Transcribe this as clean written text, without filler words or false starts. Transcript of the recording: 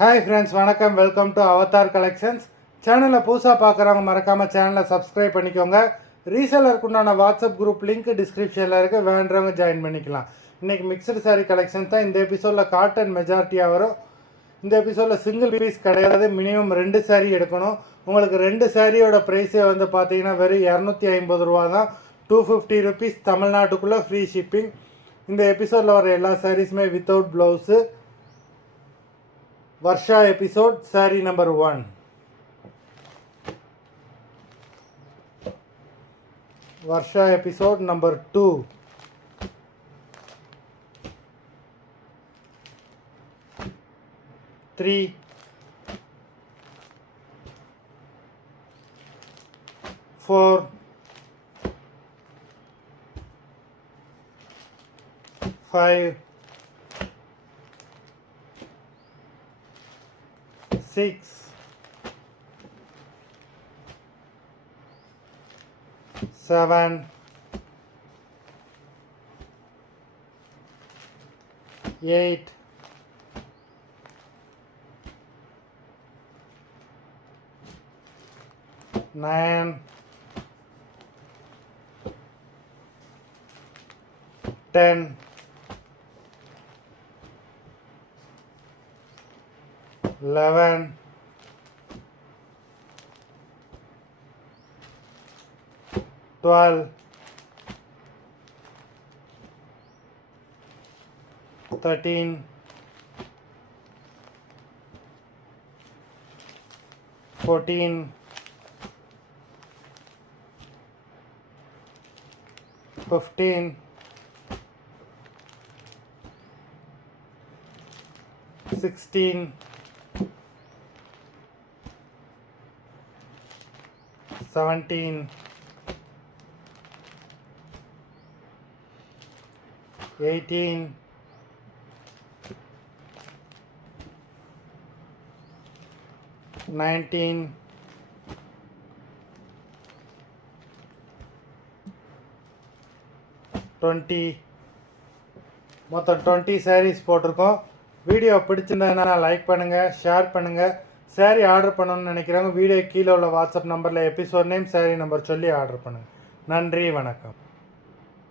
Hi friends, வணக்கம். Welcome to Avatar collections. சேனலை புதுசாக பார்க்குறவங்க மறக்காமல் சேனலை சப்ஸ்கிரைப் பண்ணிக்கோங்க. ரீசேலருக்கு உண்டான வாட்ஸ்அப் குரூப் லிங்க் டிஸ்கிரிப்ஷனில் இருக்குது, வேண்டவங்க ஜாயின் பண்ணிக்கலாம். இன்றைக்கி மிக்சடு சாரீ கலெக்ஷன் தான். இந்த எபிசோடில் காட்டன் மெஜாரிட்டியாக வரும். இந்த எபிசோடில் சிங்கிள் பீஸ் கிடையாது, மினிமம் 2 சாரீ எடுக்கணும். உங்களுக்கு 2 சாரியோட ப்ரைஸே வந்து பார்த்தீங்கன்னா வெறும் 250 ரூபா தான். 250 ருபீஸ் தமிழ்நாட்டுக்குள்ளே ஃப்ரீ ஷிப்பிங். இந்த எபிசோடில் வர எல்லா சாரீஸுமே without blouse. Varsha episode, saree number 1. Varsha episode number 2. 3. 4. 5. 6. 7. 8. 9. 10. 11. 12. 13. 14. 15. 16. 17. 18. 19. 20. மொத்தம் 20 சாரீஸ் போட்டிருக்கோம். வீடியோ பிடிச்சிருந்ததுன்னா லைக் பண்ணுங்கள், ஷேர் பண்ணுங்கள். சாரீ ஆர்டர் பண்ணணும்னு நினைக்கிறவங்க வீடியோ கீழே உள்ள வாட்ஸ்அப் நம்பரில் எபிசோட் நேம், சாரீ நம்பர் சொல்லி ஆர்டர் பண்ணுங்கள். நன்றி, வணக்கம்.